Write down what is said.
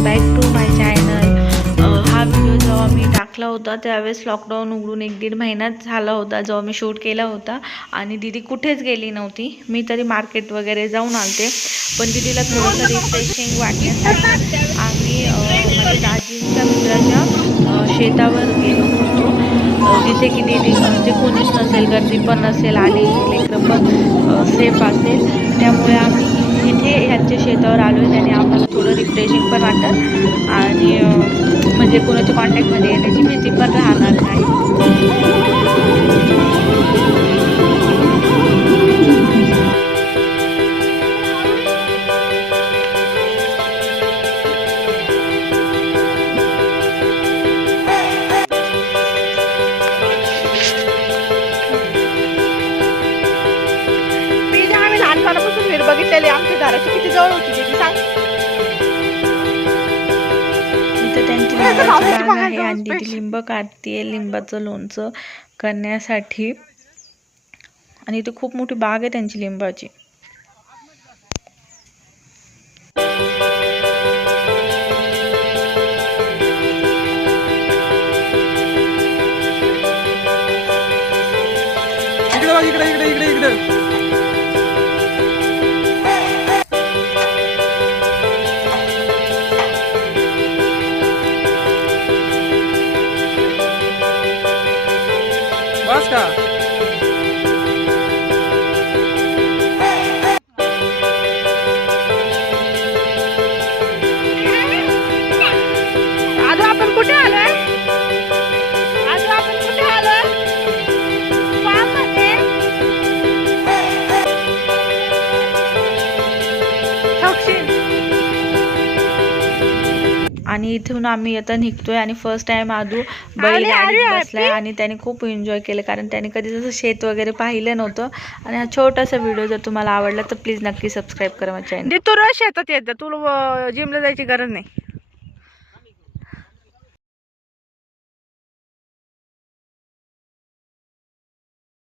Welcome back to my channel. हा video जेव्हा मी टाकला होता त्यावेळेस लॉकडाऊन उघडून 1-1.5 महिनाच झाला होता जेव्हा मी शूट केला होता आणि दीदी कुठेच गेली नव्हती। मी तरी मार्केट वगैरे जाऊन आलते, पण दीदीला थोडंसं रिफ्रेशिंग वाटण्यासाठी आम्ही माझ्या दाजींच्या मित्राच्या शेतावर गेलो होतो, जिथे की दीदी म्हणजे कोणीच नसेल, गर्दी पण नसेल आणि लेकरं पण सेफ असेल। त्यामुळे आम्ही इथे ह्यांच्या शेतावर आलो आहे, त्याने आम्हाला थोडं रिफ्रेशिंग पण वाटतं आणि म्हणजे कोणाच्या कॉन्टॅक्टमध्ये येण्याची भीती पण राहणार नाही। लहानपणापासून विहीर बघितलेली आमच्या घराची किती जवळ होती दीदी सांग। इथं त्यांची लिंबाची बाग आहे आणि दीदी लिंब काढतेय लिंबाचं लोणचं करण्यासाठी, आणि इथे खूप मोठी बाग आहे त्यांची लिंबाची। इकडे बस का आज आपण कुठे आलोय? आज आपण कुठे आलोय? आणि इथून आम्ही आता निघतोय आणि फर्स्ट टाइम आदू बैलगाडीत बसलाय आणि त्याने खूप एन्जॉय केलं, कारण त्याने कधी जसं शेत वगैरे पाहिलं नव्हतं। आणि हा छोटासा व्हिडिओ जर तुम्हाला आवडला तर प्लीज नक्की सबस्क्राईब करा माझ्या चॅनल। तू रोज शेतात येतं, तुला जिमला जायची गरज नाही।